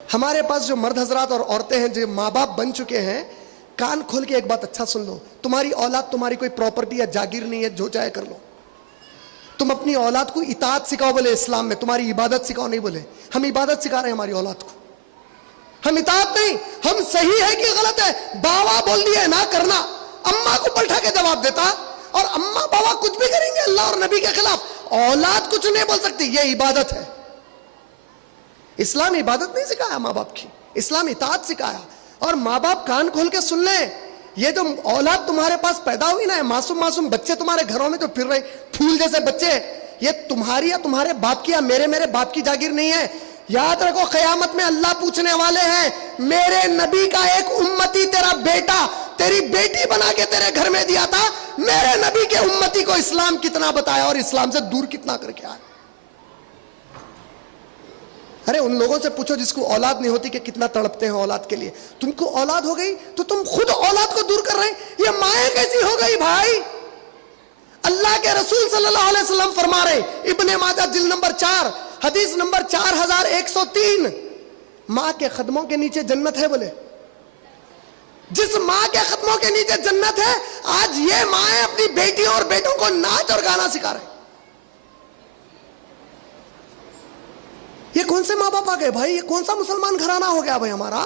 ہمارے پاس جو مرد حضرات اور عورتیں ہیں جو ماں باپ بن چکے ہیں، کان کھول کے ایک بات اچھا سن لو، تمہاری اولاد تمہاری کوئی پراپرٹی یا جاگیر نہیں ہے، جو چاہے کر لو۔ تم اپنی اولاد کو اطاعت سکھاؤ، بولے اسلام میں تمہاری عبادت سکھاؤ، نہیں بولے ہم عبادت سکھا رہے ہیں ہماری اولاد کو، ہم اطاعت نہیں، ہم صحیح ہے کہ غلط ہے، باوا بول دیا ہے نہ کرنا، اماں کو پلٹا کے جواب دیتا، اور اماں باوا کچھ بھی کریں گے اللہ اور نبی کے خلاف، اولاد کچھ نہیں بول سکتی، یہ عبادت ہے۔ اسلام عبادت نہیں سکھایا ماں باپ کی، اسلام اطاعت سکھایا۔ اور ماں باپ کان کھول کے سن لیں، یہ جو اولاد تمہارے پاس پیدا ہوئی نا، معصوم معصوم بچے تمہارے گھروں میں جو پھر رہے پھول جیسے بچے، یہ تمہاری یا تمہارے باپ کی یا میرے باپ کی جاگیر نہیں ہے۔ یاد رکھو قیامت میں اللہ پوچھنے والے ہیں، میرے نبی کا ایک امتی تیرا بیٹا تیری بیٹی بنا کے تیرے گھر میں دیا تھا، میرے نبی کے امتی کو اسلام کتنا بتایا اور اسلام سے دور کتنا کر کے آیا۔ ارے ان لوگوں سے پوچھو جس کو اولاد نہیں ہوتی کہ کتنا تڑپتے ہیں اولاد کے لیے، تم کو اولاد ہو گئی تو تم خود اولاد کو دور کر رہے ہیں، یہ مائیں کیسی ہو گئی بھائی؟ اللہ کے رسول صلی اللہ علیہ وسلم فرما رہے، ابن ماجہ جلد نمبر 4 حدیث نمبر 4103، ماں کے قدموں کے نیچے جنت ہے، بولے جس ماں کے قدموں کے نیچے جنت ہے، آج یہ مائیں اپنی بیٹیوں اور بیٹوں کو ناچ اور گانا سکھا رہے ہیں۔ یہ کون سے ماں باپ آ گئے بھائی؟ یہ کون سا مسلمان گھرانہ ہو گیا بھائی ہمارا؟